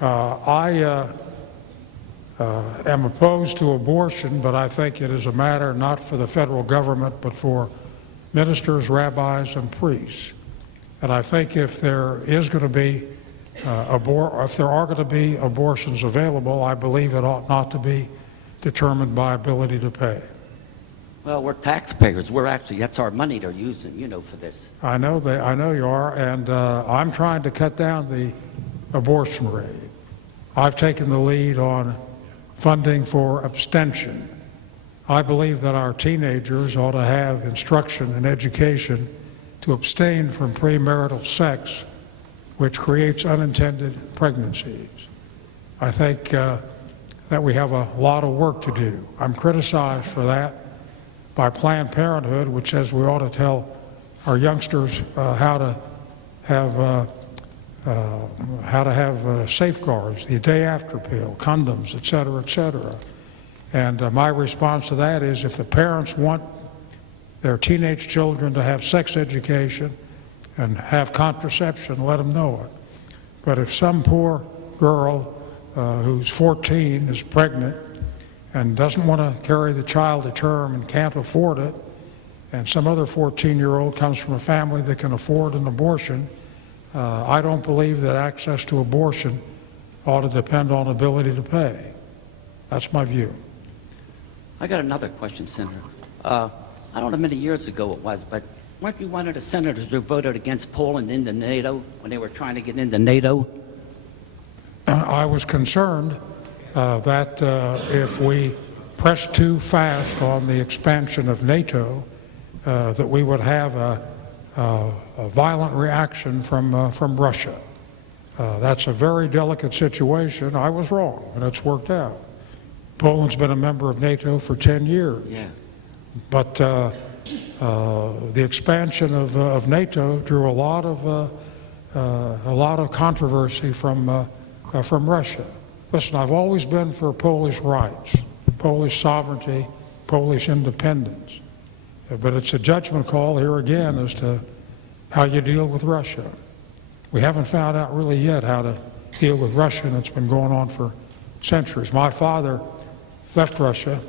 I am opposed to abortion, but I think it is a matter not for the federal government, but for ministers, rabbis, and priests. And I think if there is going to be if there are going to be abortions available, I believe it ought not to be determined by ability to pay. Well, we're taxpayers. That's our money they're using, for this. I know you are, and I'm trying to cut down the abortion rate. I've taken the lead on funding for abstention. I believe that our teenagers ought to have instruction and education to abstain from premarital sex, which creates unintended pregnancies. I think that we have a lot of work to do. I'm criticized for that by Planned Parenthood, which says we ought to tell our youngsters how to have safeguards, the day after pill, condoms, et cetera, et cetera. And my response to that is, if the parents want their teenage children to have sex education and have contraception, let them know it. But if some poor girl who's 14 is pregnant and doesn't want to carry the child to term and can't afford it, and some other 14-year-old comes from a family that can afford an abortion, I don't believe that access to abortion ought to depend on ability to pay. That's my view. I got another question, Senator. I don't know how many years ago it was, but weren't you one of the senators who voted against Poland into NATO when they were trying to get into NATO? I was concerned that if we pressed too fast on the expansion of NATO, that we would have a violent reaction from Russia. That's a very delicate situation. I was wrong, and it's worked out. Poland's been a member of NATO for 10 years. Yeah. But the expansion of NATO drew a lot of controversy from Russia. Listen, I've always been for Polish rights, Polish sovereignty, Polish independence. But it's a judgment call here again as to how you deal with Russia. We haven't found out really yet how to deal with Russia, and it's been going on for centuries. My father left Russia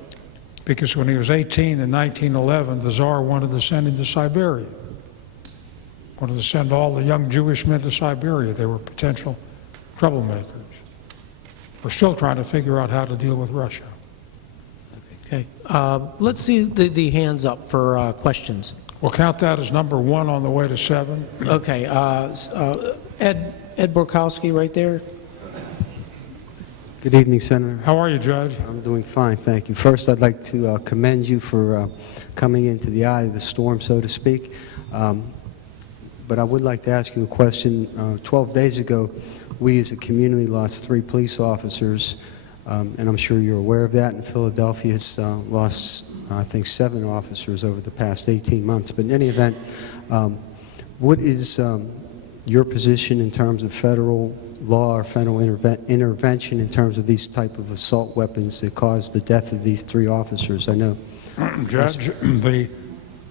because when he was 18 in 1911, the Tsar wanted to send him to Siberia. Wanted to send all the young Jewish men to Siberia. They were potential troublemakers. We're still trying to figure out how to deal with Russia. Okay. Let's see the hands up for questions. We'll count that as number 1 on the way to 7. Okay. Ed Borkowski right there. Good evening, Senator. How are you, Judge? I'm doing fine, thank you. First, I'd like to commend you for coming into the eye of the storm, so to speak. But I would like to ask you a question. 12 days ago, we as a community lost 3 police officers, and I'm sure you're aware of that. And Philadelphia has lost, I think, 7 officers over the past 18 months. But in any event, what is your position in terms of federal law or federal intervention in terms of these type of assault weapons that caused the death of these 3 officers? I know. Judge, the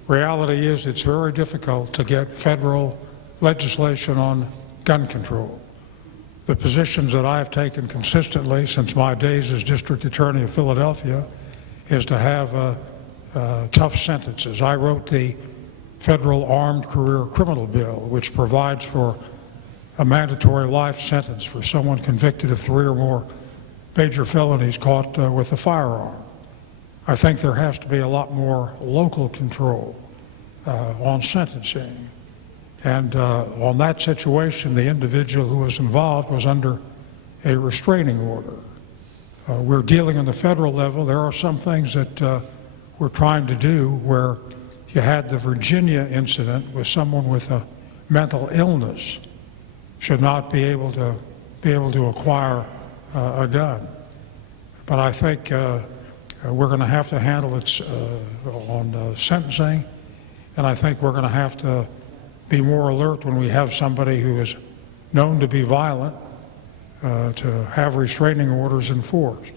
reality is it's very difficult to get federal legislation on gun control. The positions that I have taken consistently since my days as District Attorney of Philadelphia is to have tough sentences. I wrote the Federal Armed Career Criminal Bill, which provides for a mandatory life sentence for someone convicted of 3 or more major felonies caught with a firearm. I think there has to be a lot more local control on sentencing. And on that situation, the individual who was involved was under a restraining order. We're dealing on the federal level. There are some things that we're trying to do where you had the Virginia incident with someone with a mental illness should not be able to acquire a gun. But I think we're going to have to handle it on sentencing, and I think we're going to have to be more alert when we have somebody who is known to be violent to have restraining orders enforced.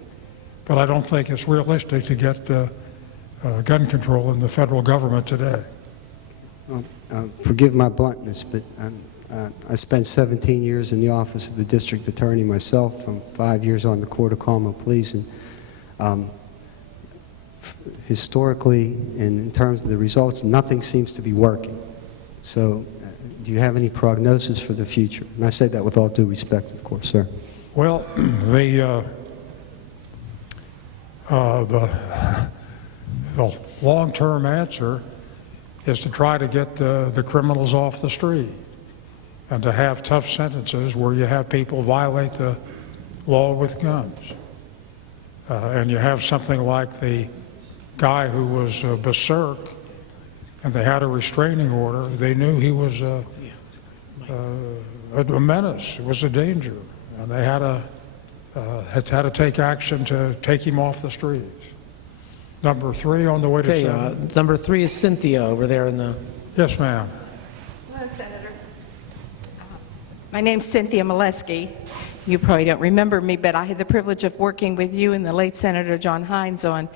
But I don't think it's realistic to get gun control in the federal government today. Well, forgive my bluntness, but I spent 17 years in the office of the district attorney myself. I'm 5 years on the Court of Common Pleas, and historically, and in terms of the results, nothing seems to be working. So, do you have any prognosis for the future? And I say that with all due respect, of course, sir. Well, the long-term answer is to try to get the criminals off the street and to have tough sentences where you have people violate the law with guns. And you have something like the guy who was berserk, and they had a restraining order. They knew he was a menace, it was a danger, and they had to take action to take him off the streets. Number 3 on the way to Okay, Senate. number 3 is Cynthia over there in the... Yes, ma'am. Hello, Senator. My name's Cynthia Molesky. You probably don't remember me, but I had the privilege of working with you and the late Senator John Hines on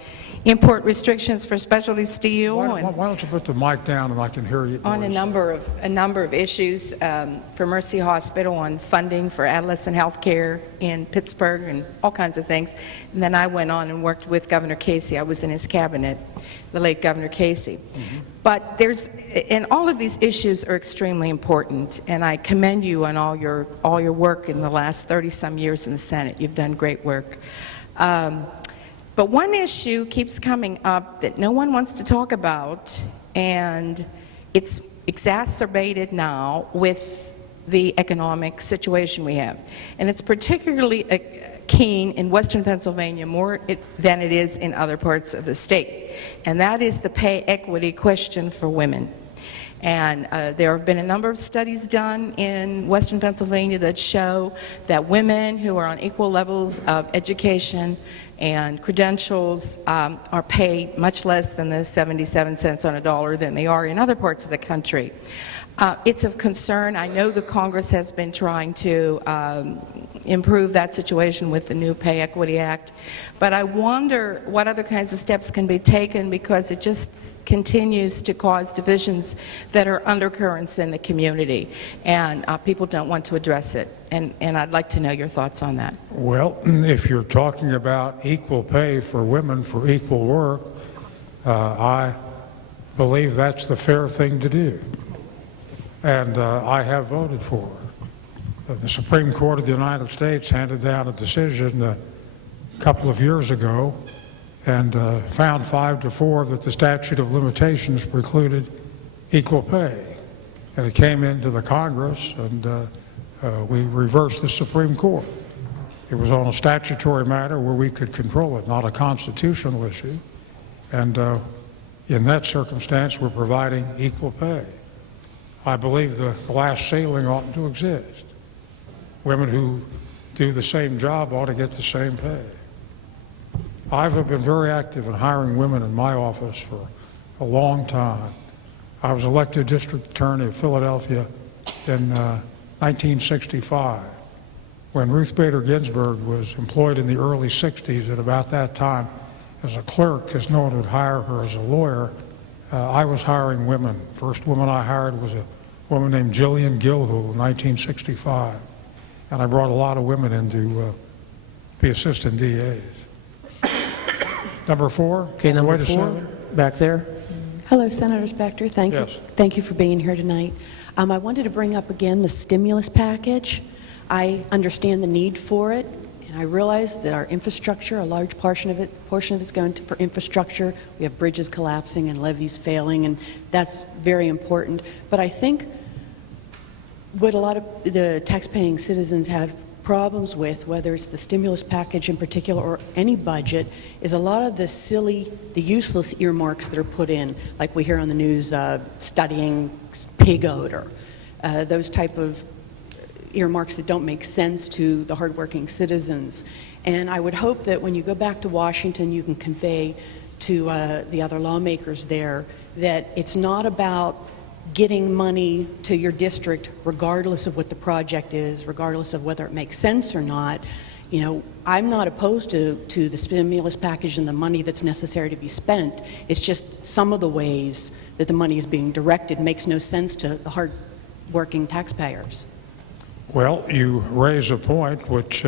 import restrictions for specialty steel Why and don't you put the mic down and I can hear you? on a number of issues for Mercy Hospital, on funding for adolescent health care in Pittsburgh and all kinds of things. And then I went on and worked with Governor Casey. I was in his cabinet, the late Governor Casey. But and all of these issues are extremely important, and I commend you on all your work in the last 30-some years in the Senate. You've done great work. But one issue keeps coming up that no one wants to talk about, and it's exacerbated now with the economic situation we have. And it's particularly keen in Western Pennsylvania more than it is in other parts of the state. And that is the pay equity question for women. And there have been a number of studies done in Western Pennsylvania that show that women who are on equal levels of education and credentials are paid much less than the 77 cents on a dollar than they are in other parts of the country. It's of concern. I know the Congress has been trying to improve that situation with the new Pay Equity Act, but I wonder what other kinds of steps can be taken, because it just continues to cause divisions that are undercurrents in the community, and people don't want to address it. And I'd like to know your thoughts on that. Well, if you're talking about equal pay for women for equal work, I believe that's the fair thing to do. And I have voted for it. The Supreme Court of the United States handed down a decision a couple of years ago and found 5-4 that the statute of limitations precluded equal pay. And it came into the Congress, and we reversed the Supreme Court. It was on a statutory matter where we could control it, not a constitutional issue. And in that circumstance, we're providing equal pay. I believe the glass ceiling ought to exist. Women who do the same job ought to get the same pay. I've been very active in hiring women in my office for a long time. I was elected district attorney of Philadelphia in 1965, when Ruth Bader Ginsburg was employed in the early 60s. At about that time, as a clerk, because no one would hire her as a lawyer, I was hiring women. First woman I hired was a woman named Jillian Gilhool in 1965. And I brought a lot of women in to be assistant DAs. Number 4. Okay, number 4, Senate. back there. Hello, Senator Specter. Thank Yes. you. Thank you for being here tonight. I wanted to bring up again the stimulus package. I understand the need for it, and I realize that our infrastructure, a large portion of it's going for infrastructure. We have bridges collapsing and levees failing, and that's very important. But I think what a lot of the taxpaying citizens have problems with, whether it's the stimulus package in particular or any budget, is a lot of the useless earmarks that are put in, like we hear on the news, studying pig odor, those type of earmarks that don't make sense to the hardworking citizens. And I would hope that when you go back to Washington, you can convey to the other lawmakers there that it's not about getting money to your district regardless of what the project is, regardless of whether it makes sense or not. You know, I'm not opposed to the stimulus package and the money that's necessary to be spent. It's just some of the ways that the money is being directed makes no sense to the working taxpayers. Well, you raise a point which